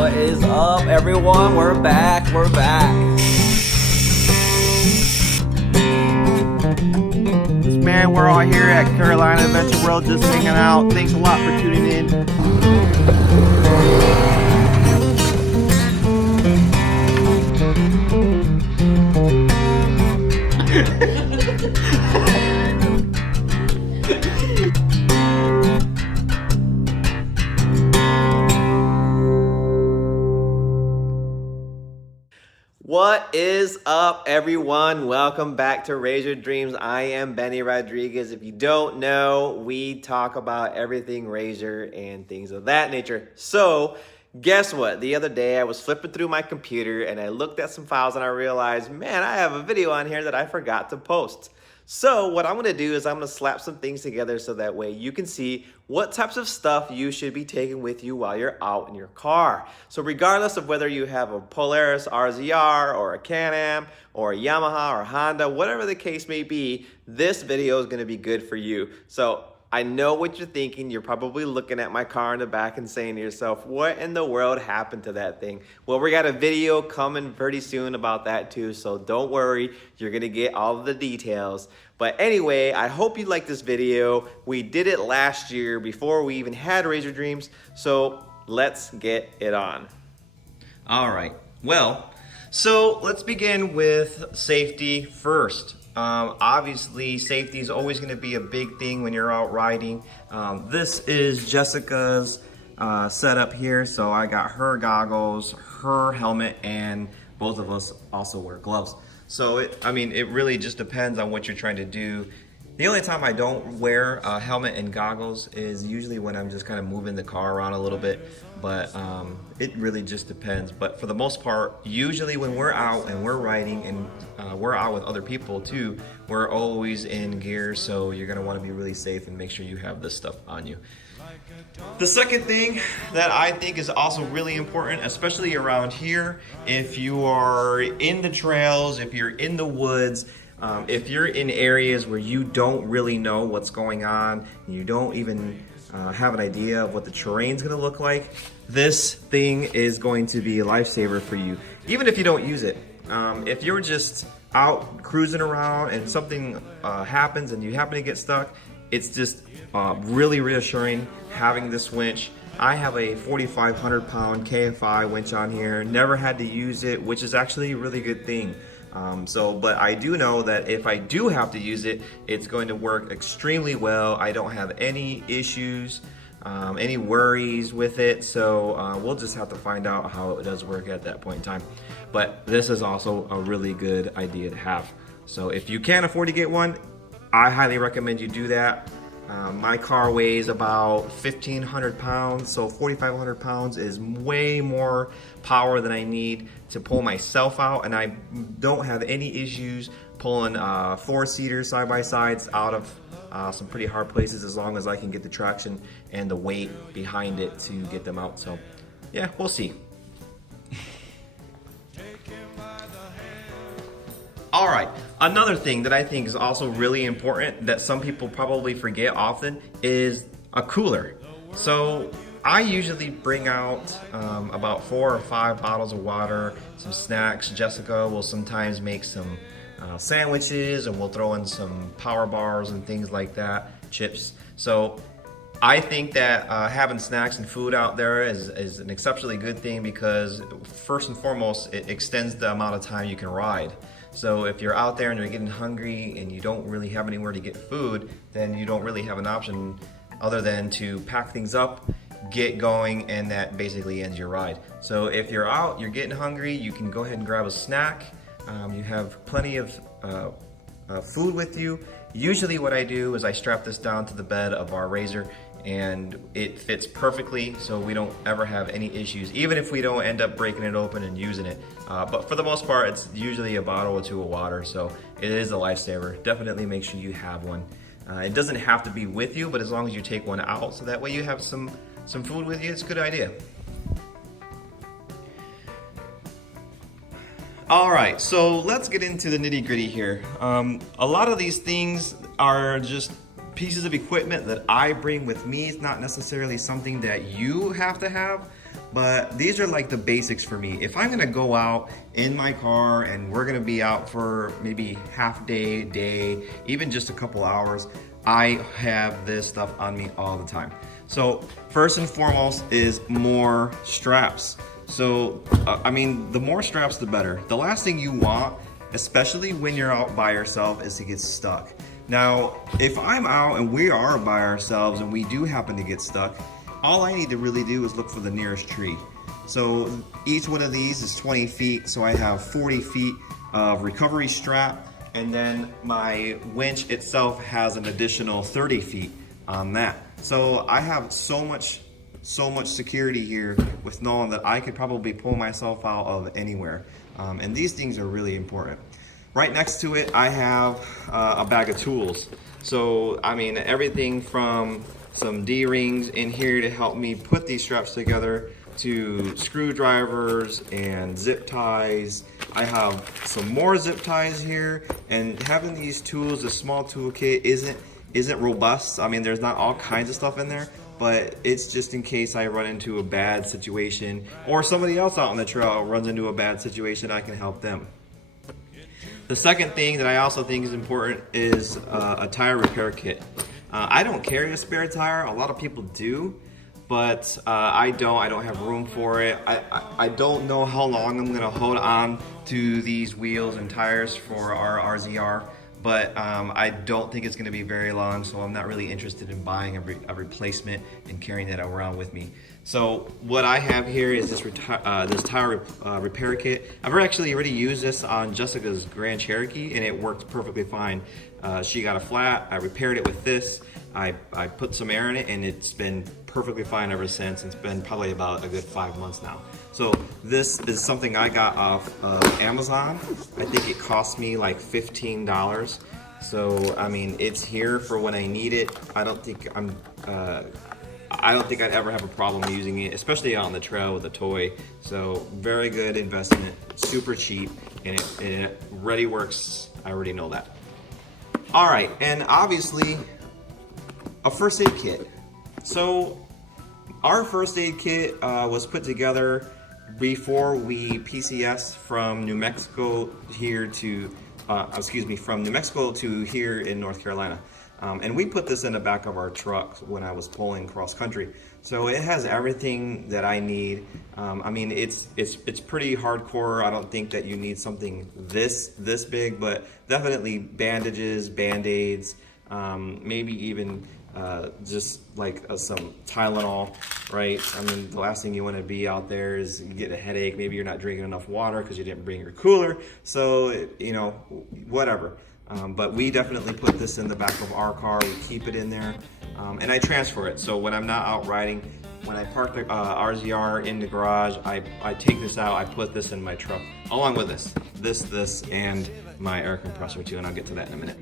What is up, everyone? We're back. Man, we're all here at Carolina Adventure World just hanging out. Thanks a lot for tuning in. What is up, everyone? Welcome back to Raise Your Dreams. I am Benny Rodriguez. If you don't know, we talk about everything Razor and things of that nature. So, guess what? The other day I was flipping through my computer and I looked at some files and I realized, man, I have a video on here that I forgot to post. So what I'm gonna do is I'm gonna slap some things together so that way you can see what types of stuff you should be taking with you while you're out in your car. So regardless of whether you have a Polaris RZR or a Can-Am or a Yamaha or Honda, whatever the case may be, this video is gonna be good for you. So I know what you're thinking. You're probably looking at my car in the back and saying to yourself, what in the world happened to that thing? Well, we got a video coming pretty soon about that too, so don't worry. You're gonna get all of the details. But anyway, I hope you like this video. We did it last year before we even had Raise Your Dreams, so let's get it on. All right, well, so let's begin with safety first. Obviously, safety is always going to be a big thing when you're out riding. This is Jessica's setup here. So I got her goggles, her helmet, and both of us also wear gloves. So it really just depends on what you're trying to do. The only time I don't wear a helmet and goggles is usually when I'm just kind of moving the car around a little bit, but it really just depends. But for the most part, usually when we're out and we're riding and we're out with other people too, we're always in gear, so you're gonna wanna be really safe and make sure you have this stuff on you. The second thing that I think is also really important, especially around here, if you are in the trails, if you're in the woods, if you're in areas where you don't really know what's going on, and you don't even have an idea of what the terrain's gonna look like, this thing is going to be a lifesaver for you, even if you don't use it. If you're just out cruising around and something happens and you happen to get stuck, it's just really reassuring having this winch. I have a 4,500 pound KFI winch on here, never had to use it, which is actually a really good thing. But I do know that if I do have to use it, it's going to work extremely well. I don't have any issues, any worries with it, so we'll just have to find out how it does work at that point in time. But this is also a really good idea to have. So if you can't afford to get one, I highly recommend you do that. My car weighs about 1,500 pounds, so 4,500 pounds is way more power than I need to pull myself out, and I don't have any issues pulling four-seaters side-by-sides out of some pretty hard places as long as I can get the traction and the weight behind it to get them out. So yeah, we'll see. All right, another thing that I think is also really important that some people probably forget often is a cooler. So I usually bring out about 4 or 5 bottles of water, some snacks. Jessica will sometimes make some sandwiches, and we'll throw in some power bars and things like that, chips. So I think that having snacks and food out there is an exceptionally good thing, because first and foremost, it extends the amount of time you can ride. So if you're out there and you're getting hungry and you don't really have anywhere to get food, then you don't really have an option other than to pack things up, get going, and that basically ends your ride. So if you're out, you're getting hungry, you can go ahead and grab a snack. You have plenty of food with you. Usually what I do is I strap this down to the bed of our Razor, and it fits perfectly, so we don't ever have any issues, even if we don't end up breaking it open and using it. But for the most part, it's usually a bottle or 2 of water, so it is a lifesaver. Definitely make sure you have one. It doesn't have to be with you, but as long as you take one out, so that way you have some food with you, it's a good idea. All right, so let's get into the nitty-gritty here. A lot of these things are just pieces of equipment that I bring with me. It's not necessarily something that you have to have, but these are like the basics for me. If I'm gonna go out in my car and we're gonna be out for maybe half day, even just a couple hours, I have this stuff on me all the time. So first and foremost is more straps. So, I mean, the more straps, the better. The last thing you want, especially when you're out by yourself, is to get stuck. Now, if I'm out and we are by ourselves and we do happen to get stuck, all I need to really do is look for the nearest tree. So each one of these is 20 feet, so I have 40 feet of recovery strap, and then my winch itself has an additional 30 feet on that. So I have so much security here with knowing that I could probably pull myself out of anywhere. And these things are really important. Right next to it, I have a bag of tools. So, I mean, everything from some D-rings in here to help me put these straps together, to screwdrivers and zip ties. I have some more zip ties here, and having these tools, a small toolkit isn't robust. I mean, there's not all kinds of stuff in there, but it's just in case I run into a bad situation or somebody else out on the trail runs into a bad situation, I can help them. The second thing that I also think is important is a tire repair kit. I don't carry a spare tire. A lot of people do, but I don't have room for it. I don't know how long I'm gonna hold on to these wheels and tires for our RZR, but I don't think it's gonna be very long, so I'm not really interested in buying a replacement and carrying that around with me. So what I have here is this tire repair kit. I've actually already used this on Jessica's Grand Cherokee, and it worked perfectly fine. She got a flat, I repaired it with this, I put some air in it, and it's been perfectly fine ever since. It's been probably about a good 5 months now. So this is something I got off of Amazon. I think it cost me like $15. So, I mean, it's here for when I need it. I don't think I'd ever have a problem using it, especially out on the trail with a toy. So very good investment, super cheap, and it already works. I already know that. All right, and obviously a first aid kit. So our first aid kit was put together before we PCS from New Mexico here to, from New Mexico to here in North Carolina. And we put this in the back of our truck when I was pulling cross country. So it has everything that I need. I mean, it's pretty hardcore. I don't think that you need something this big, but definitely bandages, Band-Aids, maybe even just like some Tylenol, right? I mean, the last thing you want to be out there is you get a headache. Maybe you're not drinking enough water because you didn't bring your cooler. So, you know, whatever. But we definitely put this in the back of our car. We keep it in there, and I transfer it. So when I'm not out riding, when I park the RZR in the garage, I take this out, I put this in my truck, along with this, and my air compressor too, and I'll get to that in a minute.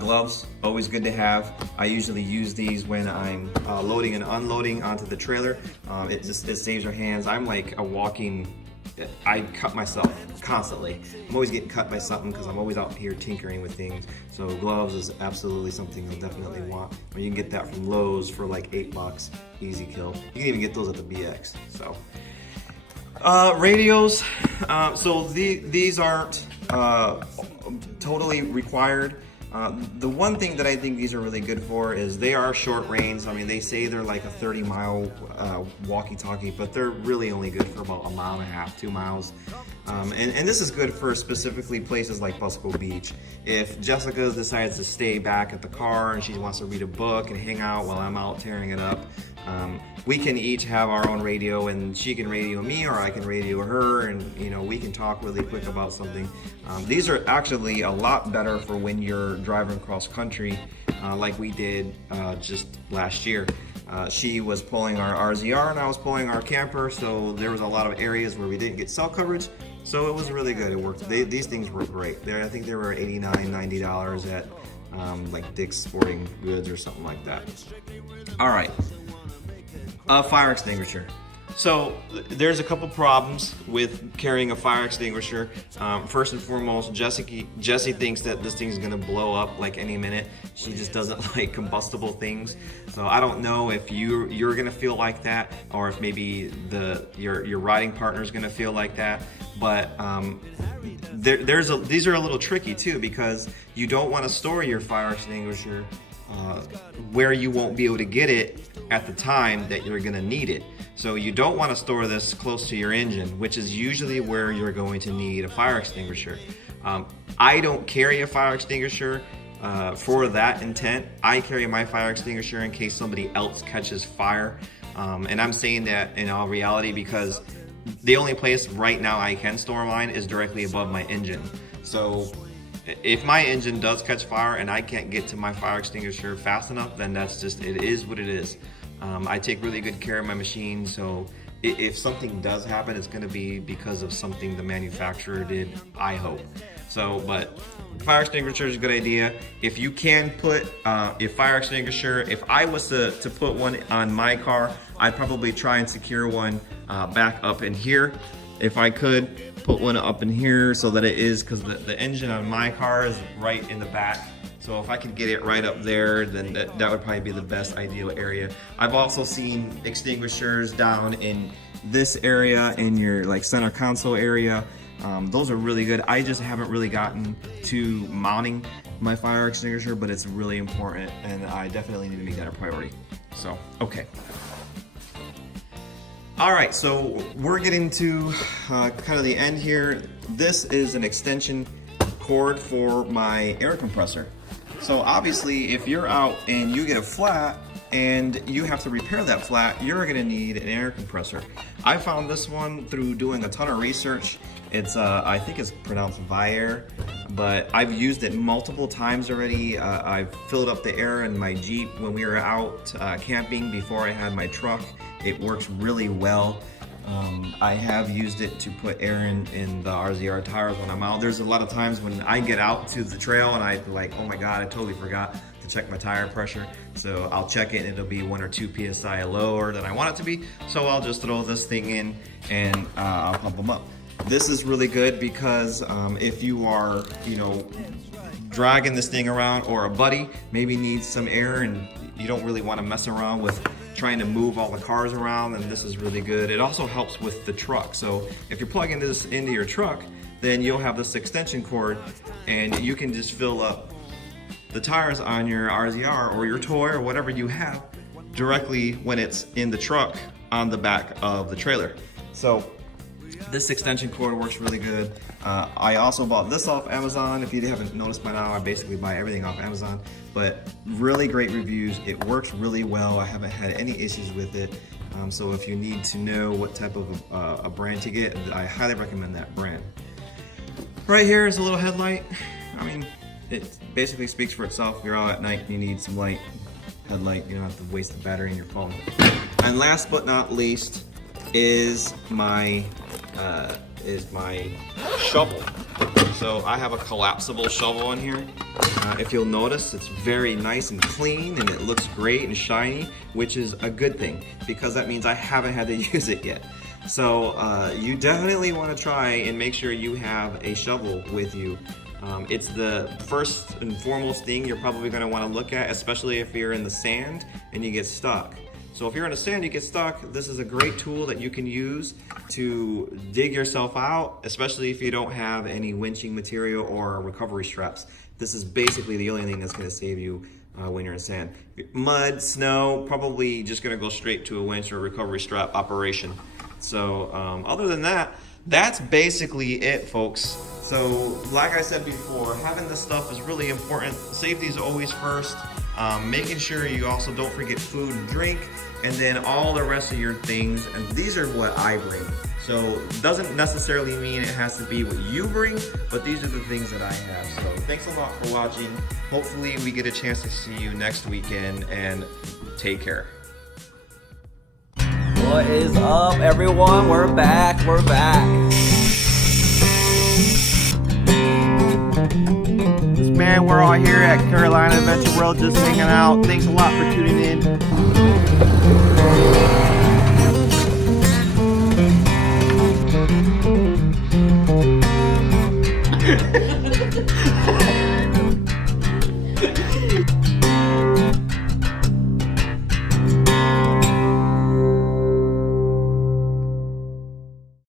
Gloves, always good to have. I usually use these when I'm loading and unloading onto the trailer. It saves your hands. I'm like a walking, I cut myself constantly. I'm always getting cut by something because I'm always out here tinkering with things. So gloves is absolutely something you'll definitely want. Or you can get that from Lowe's for like $8, easy kill. You can even get those at the BX. So radios. So these aren't totally required. The one thing that I think these are really good for is they are short range. I mean, they say they're like a 30-mile walkie-talkie, but they're really only good for about 1.5 miles, 2 miles. And this is good for specifically places like Busco Beach. If Jessica decides to stay back at the car and she wants to read a book and hang out while I'm out tearing it up, we can each have our own radio, and she can radio me or I can radio her, and you know, we can talk really quick about something. These are actually a lot better for when you're driving cross country, like we did just last year. She was pulling our RZR and I was pulling our camper, so there was a lot of areas where we didn't get cell coverage, so it was really good. It worked. These things were great. I think they were $89, $90 at like Dick's Sporting Goods or something like that. All right. A fire extinguisher. So there's a couple problems with carrying a fire extinguisher. First and foremost, Jessie thinks that this thing's gonna blow up like any minute. She just doesn't like combustible things. So I don't know if you're gonna feel like that, or if maybe your riding partner's gonna feel like that. But these are a little tricky too, because you don't want to store your fire extinguisher where you won't be able to get it at the time that you're gonna need it. So you don't want to store this close to your engine, which is usually where you're going to need a fire extinguisher. I don't carry a fire extinguisher for that intent. I carry my fire extinguisher in case somebody else catches fire. And I'm saying that in all reality because the only place right now I can store mine is directly above my engine. So if my engine does catch fire and I can't get to my fire extinguisher fast enough, then that's just, it is what it is. I take really good care of my machine, so if something does happen, it's going to be because of something the manufacturer did, I hope. So, but fire extinguisher is a good idea. If you can put a fire extinguisher, if I was to put one on my car, I'd probably try and secure one back up in here. If I could put one up in here so that it is, because the engine on my car is right in the back. So if I could get it right up there, then that would probably be the best ideal area. I've also seen extinguishers down in this area, in your like center console area. Those are really good. I just haven't really gotten to mounting my fire extinguisher, but it's really important and I definitely need to make that a priority. So, okay. All right, so we're getting to kind of the end here. This is an extension cord for my air compressor. So obviously, if you're out and you get a flat and you have to repair that flat, you're gonna need an air compressor. I found this one through doing a ton of research. It's, I think it's pronounced Viair, but I've used it multiple times already. I've filled up the air in my Jeep when we were out camping before I had my truck. It works really well. I have used it to put air in the RZR tires when I'm out. There's a lot of times when I get out to the trail and I like, oh my God, I totally forgot to check my tire pressure. So I'll check it and it'll be 1 or 2 PSI lower than I want it to be. So I'll just throw this thing in and I'll pump them up. This is really good because if you are, dragging this thing around, or a buddy maybe needs some air and you don't really want to mess around with trying to move all the cars around, then this is really good. It also helps with the truck. So if you're plugging this into your truck, then you'll have this extension cord and you can just fill up the tires on your RZR or your toy or whatever you have directly when it's in the truck on the back of the trailer. So this extension cord works really good. I also bought this off Amazon. If you haven't noticed by now, I basically buy everything off Amazon, but really great reviews. It works really well. I haven't had any issues with it. So if you need to know what type of a brand to get, I highly recommend that brand. Right here is a little headlight. I mean, it basically speaks for itself. You're out at night, you need some light, headlight. You don't have to waste the battery in your phone. And last but not least is my shovel. So I have a collapsible shovel in here. If you'll notice, it's very nice and clean and it looks great and shiny, which is a good thing because that means I haven't had to use it yet. So you definitely want to try and make sure you have a shovel with you. It's the first and foremost thing you're probably going to want to look at, especially if you're in the sand and you get stuck. So if you're in the sand, you get stuck, this is a great tool that you can use to dig yourself out, especially if you don't have any winching material or recovery straps. This is basically the only thing that's going to save you when you're in sand. Mud, snow, probably just going to go straight to a winch or recovery strap operation. So other than that, that's basically it, folks. So like I said before, having this stuff is really important. Safety is always first. Making sure you also don't forget food and drink, and then all the rest of your things. And these are what I bring. So it doesn't necessarily mean it has to be what you bring, but these are the things that I have. So thanks a lot for watching. Hopefully we get a chance to see you next weekend, and take care. What is up, everyone? We're back. Man, we're all here at Carolina Adventure World just hanging out. Thanks a lot for tuning in.